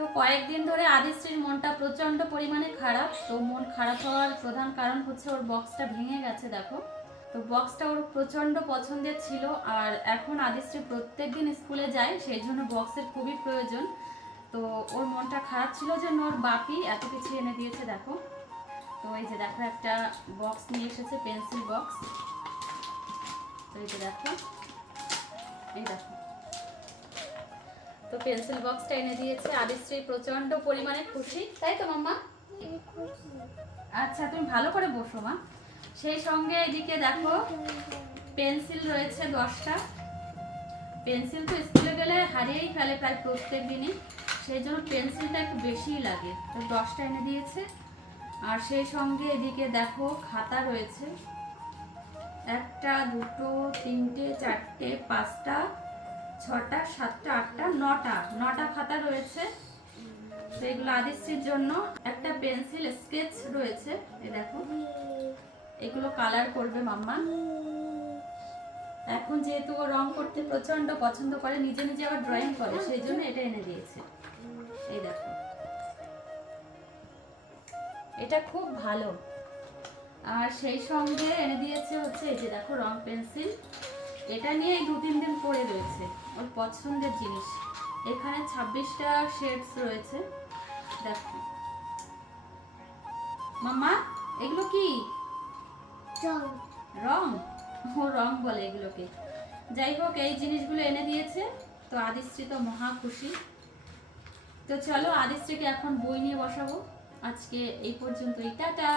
তো কয়েকদিন ধরে আদিশ্রীর মনটা প্রচন্ড পরিমাণে খারাপ। তো মন খারাপ হওয়ার প্রধান কারণ হচ্ছে ওর বক্সটা ভেঙে গেছে, দেখো। তো বক্সটা ওর প্রচন্ড পছন্দের ছিল, আর এখন আদিশ্রী প্রত্যেকদিন স্কুলে যায়, সেই জন্য বক্সের খুবই প্রয়োজন। তো ওর মনটা খারাপ ছিল জন্য ওর বাপি এত কিছু এনে দিয়েছে, দেখো। তো এই যে দেখো একটা বক্স নিয়ে এসেছে, পেন্সিল বক্স। তো এই যে দেখো, এই দেখো, তো পেন্সিল বক্সটা এনে দিয়েছে। আদিশ্রী প্রচন্ড পরিমাণে খুশি, তাই তো মাম্মা? আচ্ছা, তুমি ভালো করে বসো মা। সেই সঙ্গে এদিকে দেখো পেন্সিল রয়েছে 10টা। পেন্সিল তো স্কুলে গেলে হারিয়েই ফেলে প্রায় প্রত্যেক দিনই, সেই জন্য পেন্সিলটা একটু বেশিই লাগে। তো 10টা এনে দিয়েছে। আর সেই সঙ্গে এদিকে দেখো খাতা রয়েছে, 1টা 2টো 3টে 4টে 5টা 6টা 7টা 8টা 9টা খাতা রয়েছে। সেগুলো আদিশ্রীর জন্য। একটা পেন্সিল স্কেচ রয়েছে, এই দেখো, এগুলো কালার করবে মাম্মা। এখন যেহেতু ও রং করতে প্রচন্ড পছন্দ করে, নিজে নিজে আবার ড্রয়িং করে, সেই জন্য এটা এনে দিয়েছে। এই দেখো, এটা খুব ভালো। আর সেই সঙ্গে এনে দিয়েছে হচ্ছে এই যে দেখো রং পেন্সিল। এটা নিয়ে 2-3 দিন পরে রয়েছে, ওর পছন্দের জিনিস। এখানে 26টা শেডস রয়েছে, দেখো মাম্মা। এগুলো কি? রং। ও রং বলে এগুলোকে। যাই হোক, এই জিনিসগুলো এনে দিয়েছে। তো আদিশ্রী তো মহা খুশি। তো চলো আদিশ্রীকে এখন বই নিয়ে বসাবো। আজকে এই পর্যন্তই, টাটা।